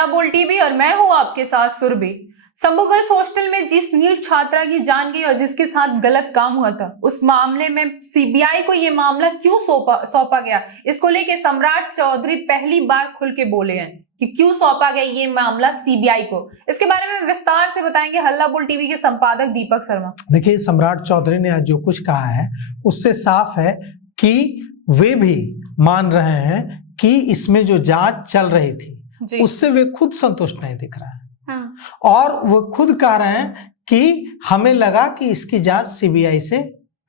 हल्ला बोल टीवी और मैं हूं आपके साथ सुरभि। शंभू गर्ल्स हॉस्टल में जिस नीट छात्रा की जान गई और जिसके साथ गलत काम हुआ था, उस मामले में सीबीआई को ये मामला क्यों सौंपा गया, इसको लेके सम्राट चौधरी पहली बार खुल के बोले हैं कि क्यों सौंपा गया ये मामला सीबीआई को। इसके बारे में विस्तार से बताएंगे हल्ला बोल टीवी के संपादक दीपक शर्मा। देखिए, सम्राट चौधरी ने आज जो कुछ कहा है उससे साफ है कि वे भी मान रहे हैं कि इसमें जो जांच चल रही थी उससे वे खुद संतुष्ट नहीं दिख रहा है। और वो खुद कह रहे हैं कि हमें लगा कि इसकी जांच सीबीआई से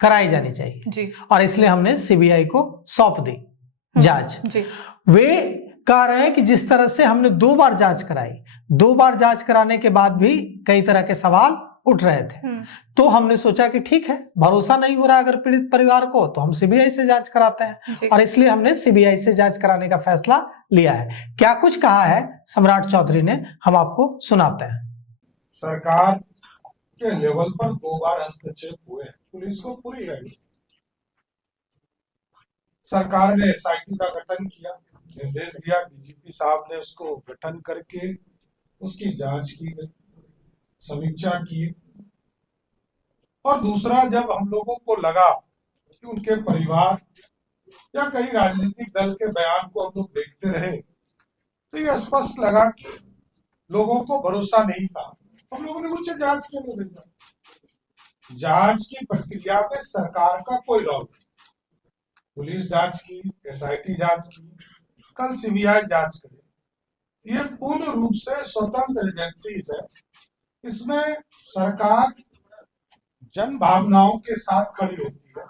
कराई जानी चाहिए और इसलिए हमने सीबीआई को सौंप दी जांच। वे कह रहे हैं कि जिस तरह से हमने 2 बार जांच कराई, 2 बार जांच कराने के बाद भी कई तरह के सवाल उठ रहे थे, तो हमने सोचा कि ठीक है, भरोसा नहीं हो रहा अगर पीड़ित परिवार को, तो हम सीबीआई से जांच कराते हैं और इसलिए हमने सीबीआई से जांच कराने का फैसला लिया है। क्या कुछ कहा है सम्राट चौधरी ने, हम आपको सुनाते हैं। सरकार के लेवल पर 2 बार हस्तक्षेप हुए, पुलिस को पूरी है। सरकार ने एसआईटी का गठन किया, निर्देश दिया, डीजीपी साहब ने उसको गठन करके उसकी जांच की गई, समीक्षा की। और दूसरा, जब हम लोगों को लगा कि उनके परिवार या कई राजनीतिक दल के बयान को हम लोग देखते रहे, तो ये स्पष्ट लगा कि लोगों को भरोसा नहीं था। हम लोगों ने उच्च जांच के लिए भेजा। जांच की प्रक्रिया में सरकार का कोई रोल नहीं। पुलिस जांच की, एसआईटी जांच की, कल सीबीआई जांच करे। ये पूर्ण रूप से स्वतंत्र एजेंसी है। इसमें सरकार जन भावनाओं के साथ खड़ी होती है,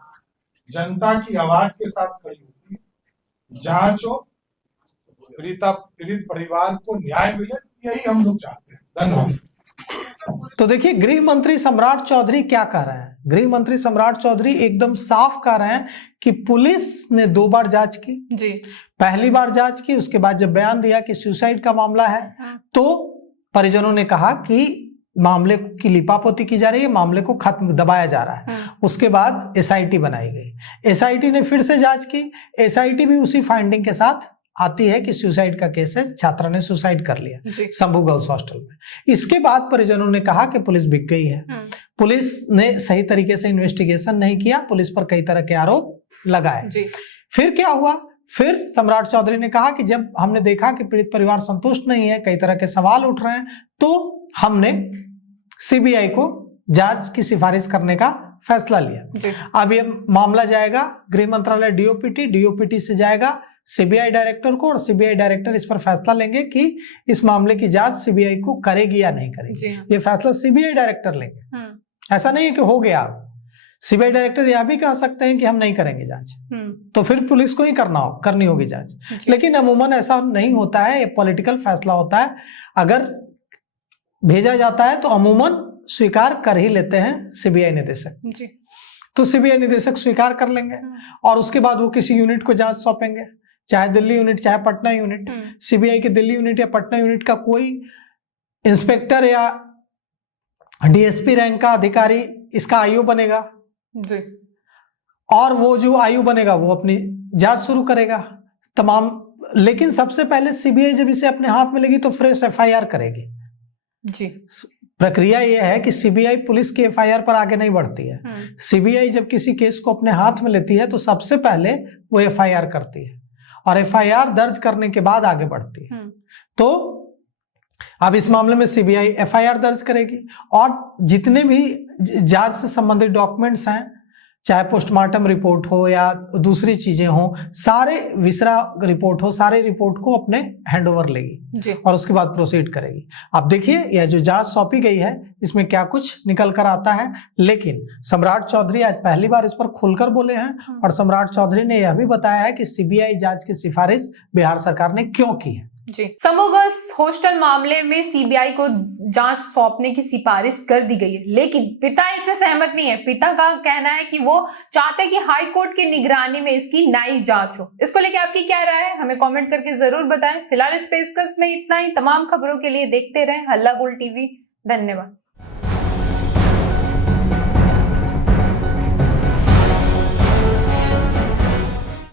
जनता की आवाज के साथ खड़ी होती है। जांच हो, पीड़ित परिवार को न्याय मिले, यही हम लोग चाहते हैं। धन्यवाद। तो देखिए, गृह मंत्री सम्राट चौधरी क्या कह रहे हैं। गृह मंत्री सम्राट चौधरी एकदम साफ कह रहे हैं कि पुलिस ने 2 बार जांच की जी। पहली बार जांच की, उसके बाद जब बयान दिया कि सुसाइड का मामला है, तो परिजनों ने कहा कि मामले की लिपापोती की जा रही है, मामले को खत्म दबाया जा रहा है। उसके बाद एसआईटी बनाई गई, एसआईटी ने फिर से जांच की, एसआईटी भी उसी फाइंडिंग के साथ आती है कि सुसाइड का केस है, छात्रा ने सुसाइड कर लिया शंभू गर्ल्स हॉस्टल में। इसके बाद परिजनों ने कहा कि पुलिस बिक गई है, पुलिस ने सही तरीके से इन्वेस्टिगेशन नहीं किया, पुलिस पर कई तरह के आरोप लगाए। फिर क्या हुआ, फिर सम्राट चौधरी ने कहा कि जब हमने देखा कि पीड़ित परिवार संतुष्ट नहीं है, कई तरह के सवाल उठ रहे हैं, तो हमने सीबीआई को जांच की सिफारिश करने का फैसला लिया। अब ये मामला जाएगा गृह मंत्रालय डीओपीटी से जाएगा सीबीआई डायरेक्टर को, और सीबीआई डायरेक्टर इस पर फैसला लेंगे कि इस मामले की जांच सीबीआई को करेगी या नहीं करेगी। ये फैसला सीबीआई डायरेक्टर लेंगे। ऐसा नहीं है कि हो गया। सीबीआई डायरेक्टर यह भी कह सकते हैं कि हम नहीं करेंगे जांच, तो फिर पुलिस को ही करनी होगी जांच। लेकिन अमूमन ऐसा नहीं होता है, ये पॉलिटिकल फैसला होता है। अगर भेजा जाता है तो अमूमन स्वीकार कर ही लेते हैं सीबीआई निदेशक। तो सीबीआई निदेशक स्वीकार कर लेंगे और उसके बाद वो किसी यूनिट को जांच सौंपेंगे, चाहे दिल्ली यूनिट चाहे पटना यूनिट। सीबीआई के दिल्ली यूनिट या पटना यूनिट का कोई इंस्पेक्टर या डीएसपी रैंक का अधिकारी इसका आईओ बनेगा और वो जो आईओ बनेगा वो अपनी जांच शुरू करेगा तमाम। लेकिन सबसे पहले सीबीआई जब इसे अपने हाथ में लेगी तो फ्रेश एफआईआर करेगी जी। प्रक्रिया यह है कि सीबीआई पुलिस की एफआईआर पर आगे नहीं बढ़ती है। सीबीआई जब किसी केस को अपने हाथ में लेती है तो सबसे पहले वो एफआईआर करती है और एफआईआर दर्ज करने के बाद आगे बढ़ती है। तो अब इस मामले में सीबीआई एफआईआर दर्ज करेगी और जितने भी जांच से संबंधित डॉक्यूमेंट्स हैं, चाहे पोस्टमार्टम रिपोर्ट हो या दूसरी चीजें हो, सारे विसरा रिपोर्ट हो, सारे रिपोर्ट को अपने हैंडओवर लेगी और उसके बाद प्रोसीड करेगी। अब देखिए, यह जो जांच सौंपी गई है इसमें क्या कुछ निकल कर आता है। लेकिन सम्राट चौधरी आज पहली बार इस पर खुलकर बोले हैं और सम्राट चौधरी ने यह भी बताया है कि सीबीआई जांच की सिफारिश बिहार सरकार ने क्यों की है। शंभू गर्ल्स हॉस्टल मामले में सीबीआई को जांच सौंपने की सिफारिश कर दी गई है, लेकिन पिता इससे सहमत नहीं है। पिता का कहना है कि वो चाहते हैं कि हाई कोर्ट की निगरानी में इसकी न्यायिक जांच हो। इसको लेके आपकी क्या राय है, हमें कमेंट करके जरूर बताएं। फिलहाल इस पेशकश में इतना ही। तमाम खबरों के लिए देखते रहें हल्ला बोल टीवी। धन्यवाद।